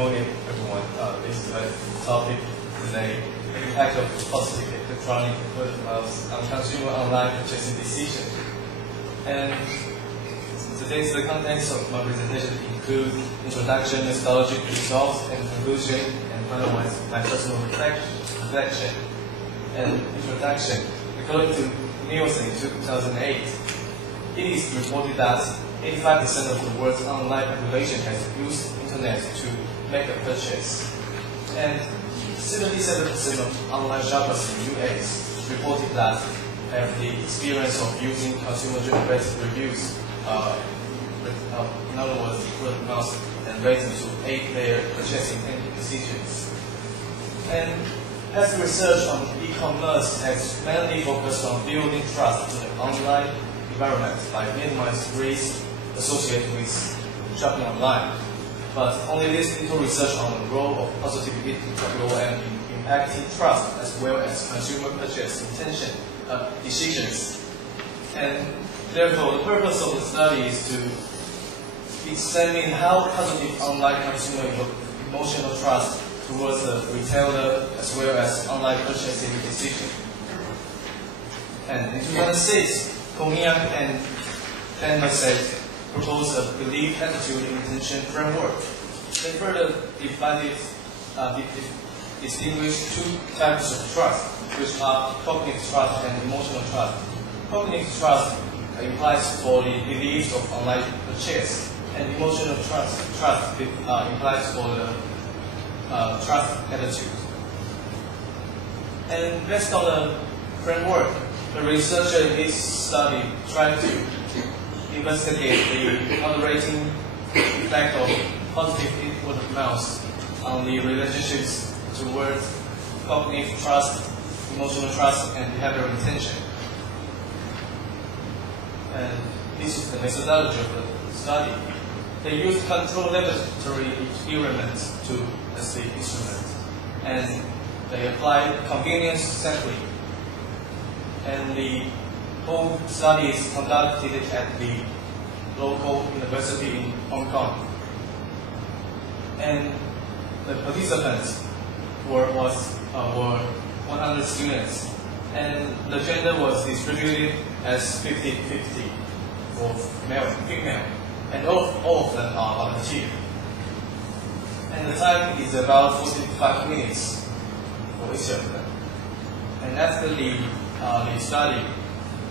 morning, everyone. This is the topic today: the impact of positive electronic word of mouth on consumer online purchasing decision. And today's the contents of my presentation include introduction, methodology, results, and conclusion, and finalize my personal reflection. And introduction. According to Nielsen in 2008, it is reported that 85% of the world's online population has used internet to make a purchase. And 77% of online shoppers in the US reported that have the experience of using consumer-generated reviews, in other words, word of mouth and rating to aid their purchasing decisions. And as research on e-commerce has mainly focused on building trust in the online environment by minimizing risk associated with shopping online. But only this little research on the role of positive WOM in impacting trust as well as consumer purchase intention decisions. And therefore, the purpose of the study is to examine how positive online consumer emotional trust towards the retailer as well as online purchasing decision. And in 2006, Komiak and Tenmaset proposed a belief, attitude, and intention framework. They further distinguished two types of trust, which are cognitive trust and emotional trust. Cognitive trust implies for the beliefs of online purchase, and emotional trust implies for the trust attitude. And based on the framework, the researcher in this study tried to investigate the moderating effect of positive word of mouth on the relationships towards cognitive trust, emotional trust, and behavioral intention. And this is the methodology of the study. They used controlled laboratory experiments as the instrument, and they applied convenience sampling. And the whole study is conducted at the local university in Hong Kong. And the participants were 100 students, and the gender was distributed as 50-50 for male and female, and all of them are volunteer. And the time is about 45 minutes for each of them. And after the study,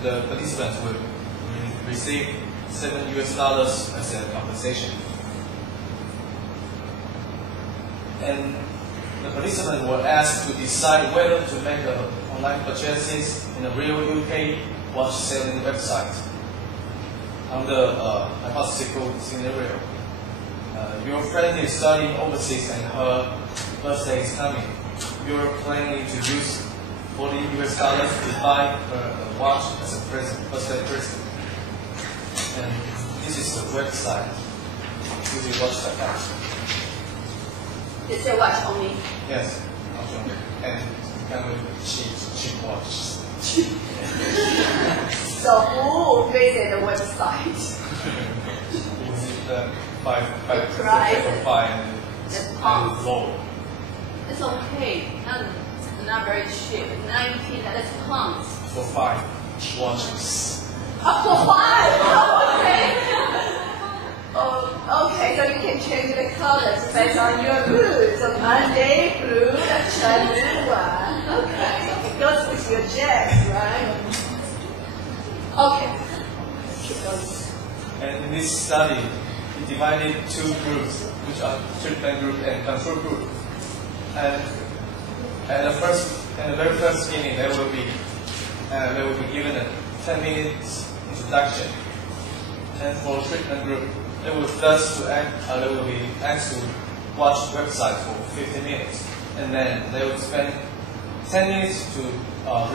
the participants will receive $7 as a compensation. And the participants were asked to decide whether to make online purchases in a real UK watch selling website under a hypothetical scenario. Your friend is studying overseas and her birthday is coming. You're planning to use $40 to buy a watch as a birthday present. And this is the website. Using watch.com. Is there watch only? Yes, watch only. And kind of cheap watches. So who will visit the website? The price and low. It's okay. Not very cheap. 19, that's pounds. For 5 watches. Oh, for 5? Oh, okay. Oh, okay, so you can change the colors based on your mood. So Monday, blue, afternoon, one. Okay. It goes with your jazz, right? Okay. Keep going. And in this study, we divided two groups, which are treatment group and control group. And at the very first beginning, they will be given a 10 minutes introduction. And for treatment group, they will be asked to watch website for 15 minutes, and then they will spend 10 minutes to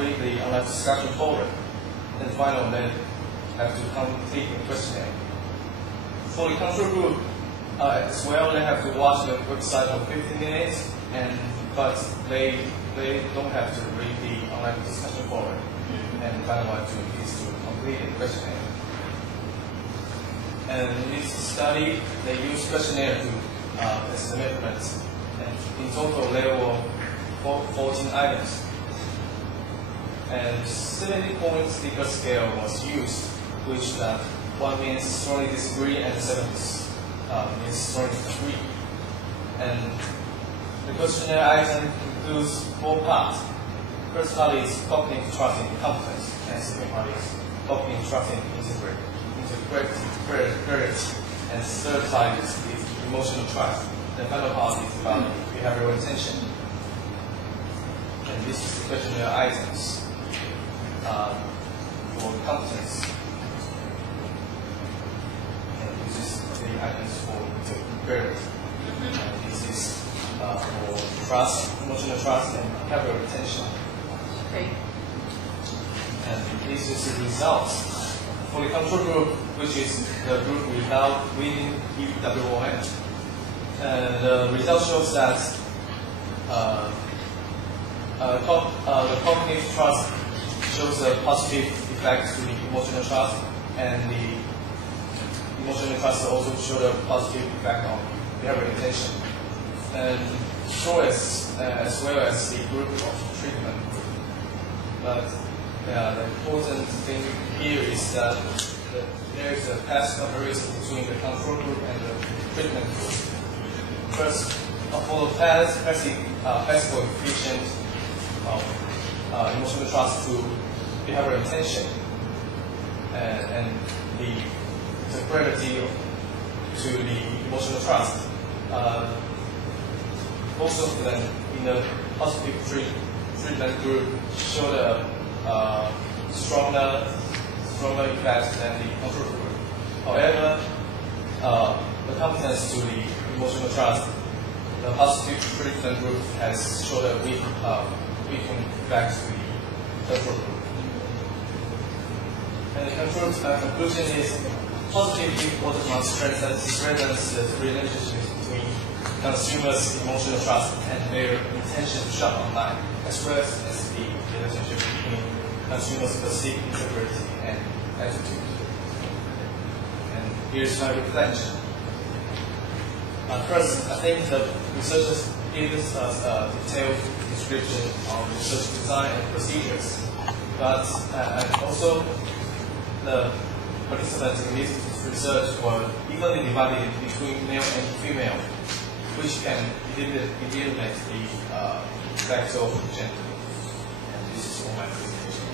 read the online discussion forum. And finally, they have to complete the questionnaire. For the control group, as well, they have to watch the website for 15 minutes, but they don't have to read the online discussion forum. And finally, is to complete the questionnaire. And in this study, they use questionnaire to as the measurements. And in total, there were 14 items. And 70-point Likert scale was used, which one means strongly disagree and 7 means strongly agree. And the questionnaire item includes 4 parts. First part is cognitive trusting competence, and second part is cognitive trusting integrity, and third part is emotional trust. The final part is about behavioral intention. And this is the questionnaire items for competence. And this is the items for integrity. And this is for trust, emotional trust, and behavioral intention. Okay. And this is the results. For the control group, which is the group without winning EWON, the result shows that the cognitive trust shows a positive effect to the emotional trust, and the emotional trust also showed a positive effect on behavioral intention. And so as well as the group of treatment. But the important thing here is that there is a past comparison between the control group and the treatment group. First, for the past coefficient of emotional trust to behavioral intention and the integrity to the emotional trust, most of them in the positive treatment group showed a stronger effect than the control group. However, the competence to the emotional trust, the positive treatment group has showed a weak effect to the control group. And the conclusion is positive reinforcement strengthens the relationship between consumers' emotional trust and their intention to shop online, as well as the relationship between consumers' perceived integrity and attitude. And here's my reflection. First, I think the researchers gave us a detailed description of research design and procedures, but also the participants in this research were equally divided between male and female, which can eliminate the effects of gender. And this is all my presentation.